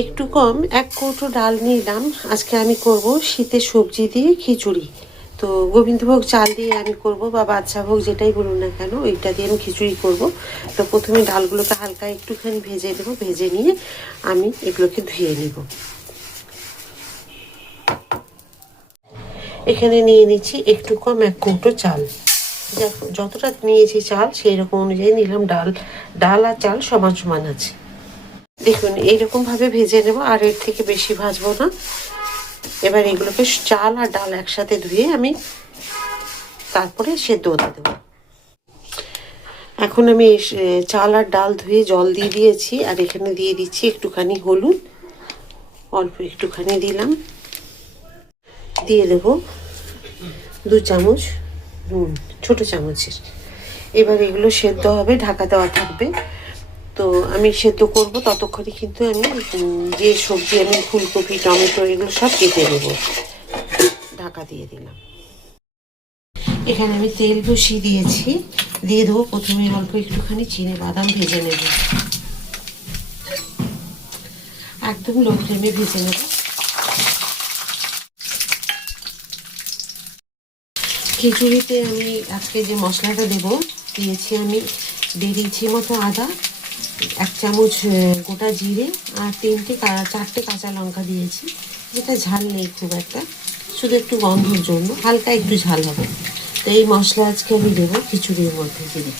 একটু কম 1 কৌটো ডাল নিলাম। আজকে আমি করব শীতের সবজি দিয়ে খিচুড়ি। তো গোবিন্দভোগ চাল দিয়ে আমি করব বা বাদশাভোগ যেটাই বলুন না কেন, ওইটা দিয়ে আমি খিচুড়ি করব। তো প্রথমে ডালগুলোকে হালকা একটুখানি ভেজে দেবো, ভেজে নিয়ে আমি এগুলোকে ধুয়ে নেব। এখানে নিয়ে নিচ্ছি একটু কম 1 কৌটো চাল। যতটা নিয়েছি চাল সেই রকম অনুযায়ী নিলাম ডাল। ডাল আর চাল সমান সমান আছে। দেখুন এইরকমভাবে ভেজে নেব, আর এর থেকে বেশি ভাজবো না। এবার এগুলোকে চাল আর ডাল একসাথে ধুয়ে আমি তারপরে সেদ্ধ হতে দেবো। এখন আমি চাল আর ডাল ধুয়ে জল দিয়ে দিয়েছি, আর এখানে দিয়ে দিচ্ছি একটুখানি হলুদ, অল্প একটুখানি দিলাম। দিয়ে দেব 2 চামচ নুন, ছোটো চামচের। এবার এগুলো সেদ্ধ হবে, ঢাকা দেওয়া থাকবে। তো আমি সেদ্ধ করব, ততক্ষণে কিন্তু আমি যে সবজি আমি ফুলকপি টমেটো এগুলো সব কেটে নেব। ঢাকা দিয়ে দিলাম। এখানে আমি তেল বসিয়ে দিয়েছি, দিয়ে দেবো প্রথমে অল্প একটুখানি চিনে বাদাম ভেজে নেব। একদম লো ফ্লেমে ভেজে নেব। খিচুড়িতে আমি আজকে যে মশলাটা দেবো, দিয়েছি আমি 1.5 ইঞ্চি মতো আদা, 1 চামচ গোটা জিরে, আর 4টে কাঁচা লঙ্কা দিয়েছি। যেটা ঝাল নেই খুব একটা, শুধু একটু গন্ধর জন্য, হালকা একটু ঝাল হবে। তো এই মশলা আজকে আমি দেবো খিচুড়ির মধ্যে দিয়ে।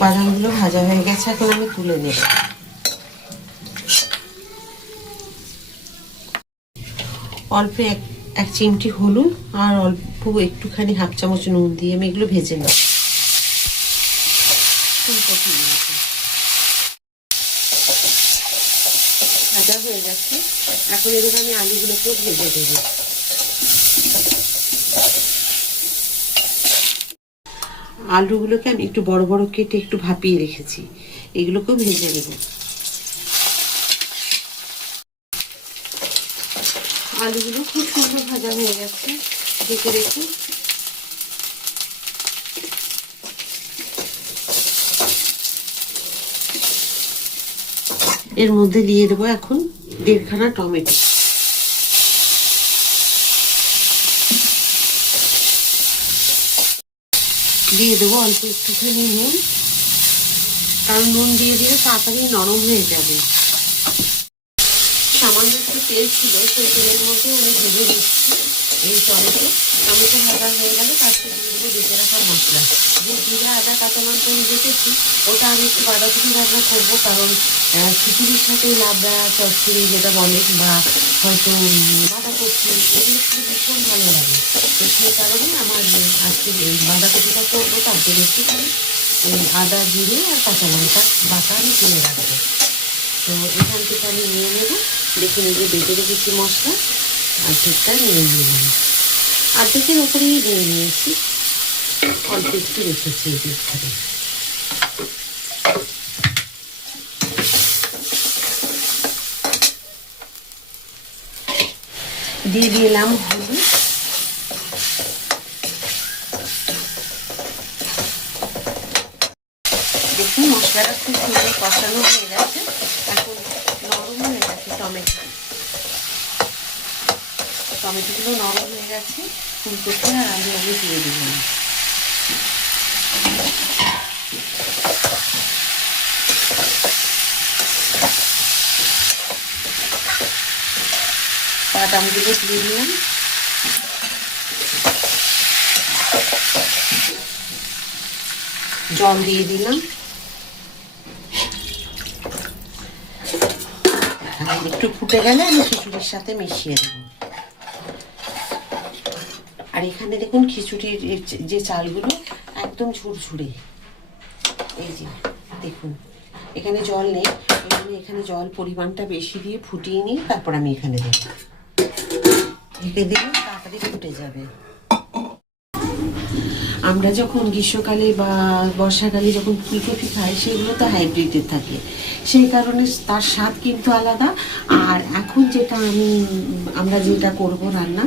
বাদামগুলো ভাজা হয়ে গেছে, এখন আমি তুলে নেব। অল্প এক চিমটি হলুদ আর অল্প একটুখানি 1/2 চামচ নুন দিয়ে আমি এগুলো ভেজে নেব। ভাজা হয়ে গেছে, এখন এবার আমি আলুগুলোকেও ভেজে দেবো। আলুগুলোকে আমি একটু বড় বড় কেটে একটু ভাপিয়ে রেখেছি, এগুলোকেও ভেজে নেব। আলুগুলো খুব সুন্দর ভাজা হয়ে গেছে, ঢেকে রেখে এর মধ্যে দিয়ে দেবো এখন 1.5 খানা টমেটো। দিয়ে দেবো অল্প একটুখানি নুন, কারণ নুন দিয়ে দিলে তাড়াতাড়ি নরম হয়ে যাবে। সামান্য একটু তেল ছিল, সেই তেলের মধ্যে আমি ভেজে দিচ্ছি এই টমেটো ভাজা হয়ে গেলে তারপরে দিয়ে দেবো বেটে রাখা মশলা। যে জিরা আদা কাঁচা লঙ্কা আমি বেটেছি, ওটা আমি একটু বাঁধাকপি রান্না করবো, কারণ খিচুড়ির সাথে লাবড়া চচ্চড়ি যেটা বলে, বা হয়তো বাঁধাকপি, এগুলো কিন্তু ভীষণ ভালো লাগে। তো সেই কারণে আমার আজকে বাঁধাকপিটা করবো, তার জন্য একটুখানি আদা জিরে আর কাঁচা লঙ্কা বাটা আমি কিনে রাখবো। তো এখান থেকে আমি নিয়ে নেবো। দেখুন এই যে বেটে রেখেছি মশলা, অর্ধেকটা নিয়ে নিলাম। অর্ধেকের ওপরেই নিয়ে নিয়েছি, অল্প একটু রেখেছি এই দিকটাতে। দিয়ে দিলাম হলুদ, দেখুন মশলাটা খুব সুন্দর কষানো হয়ে গেছে, এখন নরম হয়ে গেছে টমেটোগুলো নরম হয়ে গেছে। ফুলকপি আর আলু আমি দিয়ে দিলাম। বাদামগুলো দিয়ে দিলাম। জল দিয়ে দিলাম। একটু ফুটে গেলে আমি খিচুড়ির সাথে মিশিয়ে দেবো। আর এখানে দেখুন খিচুড়ির যে চালগুলো একদম ঝুরঝুরে, এই যে দেখুন এখানে জল নেই, এখানে জল পরিমাণটা বেশি দিয়ে ফুটিয়ে নিয়ে তারপর আমি এখানে দেবো। ঢেকে দিলে তাড়াতাড়ি ফুটে যাবে। আমরা যখন গ্রীষ্মকালে বা বর্ষাকালে যখন ফুলকপি খাই, সেগুলো তো হাইব্রিডের থাকে, সেই কারণে তার স্বাদ কিন্তু আলাদা। আর এখন আমরা যেটা করবো রান্না,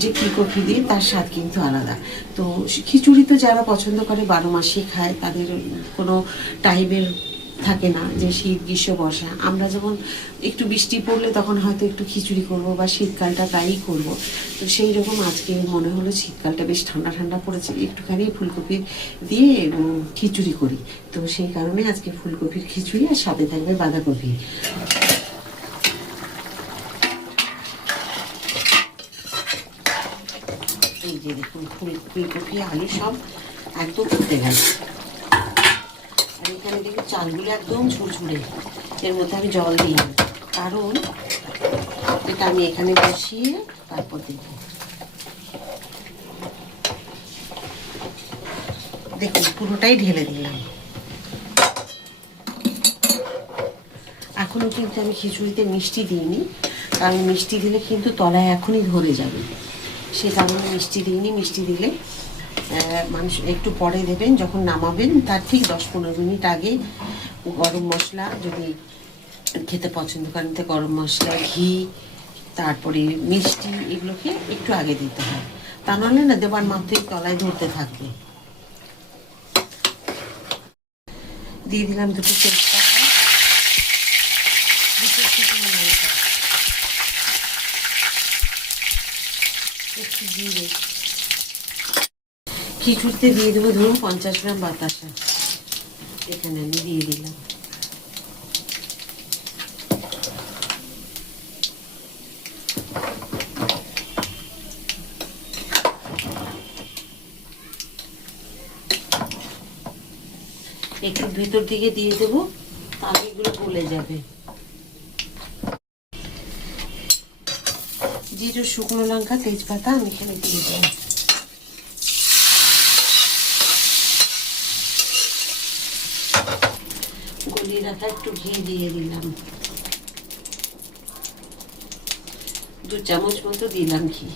যে ফুলকপি দিয়ে, তার স্বাদ কিন্তু আলাদা। তো খিচুড়ি তো যারা পছন্দ করে 12 মাসই খায়, তাদের কোনো টাইমের থাকে না, যে শীত গ্রীষ্ম বর্ষা। আমরা যেমন একটু বৃষ্টি পড়লে তখন হয়তো একটু খিচুড়ি করব, বা শীতকালটা তাই করব। তো সেই রকম আজকে মনে হলো শীতকালটা বেশ ঠান্ডা ঠান্ডা পড়েছে, একটুখানি ফুলকপি দিয়ে খিচুড়ি করি। তো সেই কারণে আজকে ফুলকপির খিচুড়ি, আর সাথে থাকবে বাঁধাকপি। এই যে দেখুন, ফুলকপি আলু সব একদম ফুটে গেছে। আর এখানে দেখুন চালগুলো একদম ঝুরঝুরে, এর মধ্যে আমি জল দিই, কারণ এটা আমি এখানে বসিয়ে তারপর দেব। দেখুন পুরোটাই ঢেলে দিলাম। এখনও কিন্তু আমি খিচুড়িতে মিষ্টি দিইনি, কারণ মিষ্টি দিলে কিন্তু তলায় এখনই ধরে যাবে, সে কারণে মিষ্টি দিইনি। মিষ্টি দিলে মানুষ একটু পরে দেবেন, যখন নামাবেন তার ঠিক 10-15 মিনিট আগে গরম মশলা, যদি খেতে পছন্দ করেন তো গরম মশলা, ঘি, তারপরে মিষ্টি, এগুলোকে একটু আগে দিতে হয়, তা নাহলে না দেবার মাত্রই তলায় ধরতে থাকবে। দিয়ে দিলাম 2টো তেজপাতা, 2টো শুকনো লঙ্কা, একটু জিরে। খিচুড়িতে দিয়ে দেবো ধরুন 50 গ্রাম বাতাসা, এখানে আমি দিয়ে দিলাম। একটু ভিতর দিকে দিয়ে দেবো, তাহলে এগুলো গলে যাবে। জিরে, শুকনো লঙ্কা, তেজপাতা আমি এখানে দিয়ে দিলাম। গলিয়ে রাখা একটু ঘি দিয়ে দিলাম, 2 চামচ মতো দিলাম ঘি।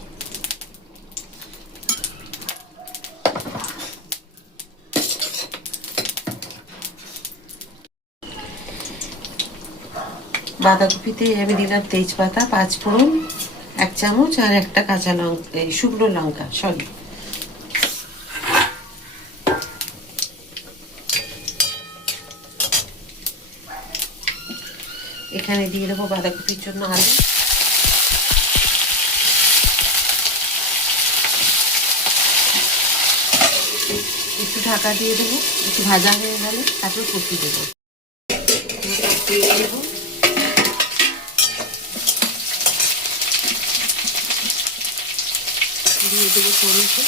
বাঁধাকপিতে আমি দিলাম তেজপাতা, 5 ফোড়ন 1 চামচ, আর একটা কাঁচা লঙ্কা, শুকনো লঙ্কা, সরি। এখানে দিয়ে দেবো বাঁধাকপির জন্য আলু। একটু ঢাকা দিয়ে দেবো, একটু ভাজা হয়ে গেলে তারপর কপি দেবো। দিয়ে দেবো, দিয়ে দেবো টমেটো,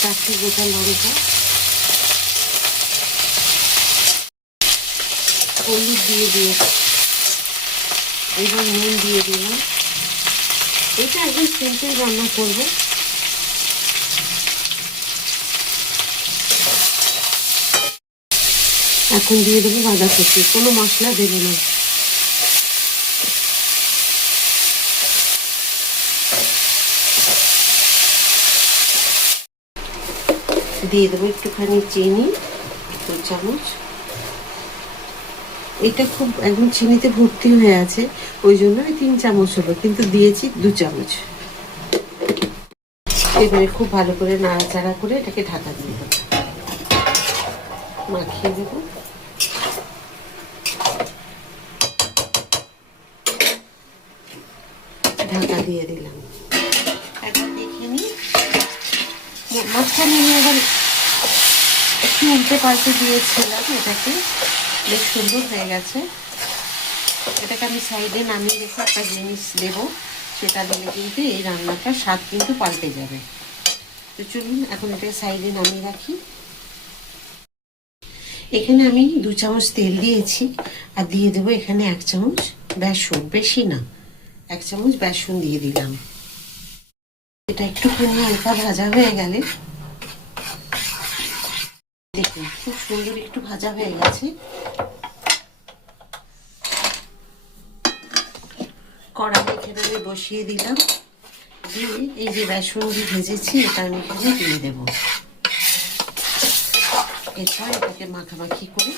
4টে গোটা লঙ্কা, হলুদ দিয়ে দিয়েছি, এবার নুন দিয়ে দিলাম। এটা একদম সিম্পল রান্না করবো। এখন দিয়ে দেবো বাঁধাকপি, কোনো মশলা দেবো না। দিয়ে দেবো একটুখানি চিনি, 2 চামচ। এটা খুব একদম চিনিতে ভর্তি হয়ে আছে, ওই জন্য 3 চামচ হলো, কিন্তু দিয়েছি 2 চামচ। এবারে খুব ভালো করে নাড়াচাড়া করে এটাকে ঢাকা দিয়ে দেবো, মাখিয়ে দেবো। ঢাকা দিয়ে দিলাম। একবার দেখে নিই, মাঝখানে এবার একটু উল্টে পাল্টে দিয়েছিলাম, এটাকে বেশ সুন্দর হয়ে গেছে। এটাকে আমি সাইডে নামিয়ে রেখে একটা জিনিস দেবো, সেটা দিলে কিন্তু এই রান্নাটার স্বাদ কিন্তু পাল্টে যাবে। তো চলুন এখন এটাকে সাইডে নামিয়ে রাখি। এখানে আমি 2 চামচ তেল দিয়েছি, আর দিয়ে দেবো এখানে 1 চামচ বেসন, বেশি না, 1 চামচ বেসন দিয়ে দিলাম। এটা একটুখানি হালকা ভাজা হয়ে গেলে, দেখুন খুব সুন্দর একটু ভাজা হয়ে গেছে। কড়াই এখানে আমি বসিয়ে দিলাম, দিয়ে এই যে বেসন দিয়ে ভেজেছি এটা আমি এখানে দিয়ে দেবো। এরপর এটাকে মাখামাখি করে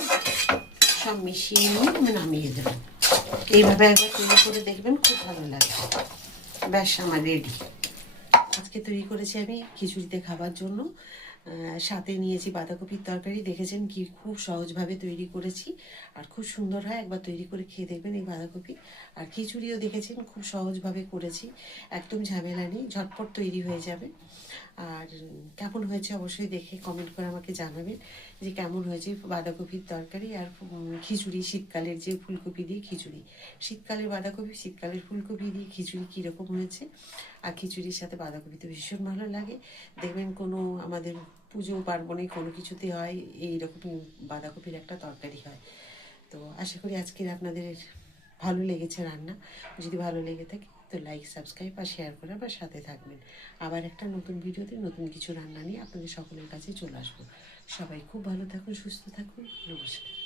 সব মিশিয়ে নিয়ে আমি নামিয়ে দেবো। এইভাবে একবার তৈরি করে দেখবেন, খুব ভালো লাগবে। ব্যাস আমার রেডি। আজকে তৈরি করেছি আমি খিচুড়িতে খাবার জন্য সাথে নিয়েছি বাঁধাকপির তরকারি। দেখেছেন কি খুব সহজভাবে তৈরি করেছি, আর খুব সুন্দর হয়। একবার তৈরি করে খেয়ে দেখবেন এই বাঁধাকপি। আর খিচুড়িও দেখেছেন খুব সহজভাবে করেছি, একদম ঝামেলা নেই, ঝটপট তৈরি হয়ে যাবে। আর কেমন হয়েছে অবশ্যই দেখে কমেন্ট করে আমাকে জানাবেন যে কেমন হয়েছে বাঁধাকপির তরকারি আর খিচুড়ি। শীতকালের যে ফুলকপি দিয়ে খিচুড়ি, শীতকালের বাঁধাকপি, শীতকালের ফুলকপি দিয়ে খিচুড়ি কীরকম হয়েছে। আর খিচুড়ির সাথে বাঁধাকপি তো ভীষণ ভালো লাগে। দেখবেন কোনো আমাদের পুজো পার্বণে কোনো কিছুতে হয় এইরকম বাঁধাকপির একটা তরকারি হয়। তো আশা করি আজকের আপনাদের ভালো লেগেছে রান্না। যদি ভালো লেগে থাকে তো লাইক, সাবস্ক্রাইব আর শেয়ার করে আবার সাথে থাকবেন। আবার একটা নতুন ভিডিওতে নতুন কিছু রান্না নিয়ে আপনাদের সকলের কাছে চলে আসবো। সবাই খুব ভালো থাকুন, সুস্থ থাকুন। নমস্কার।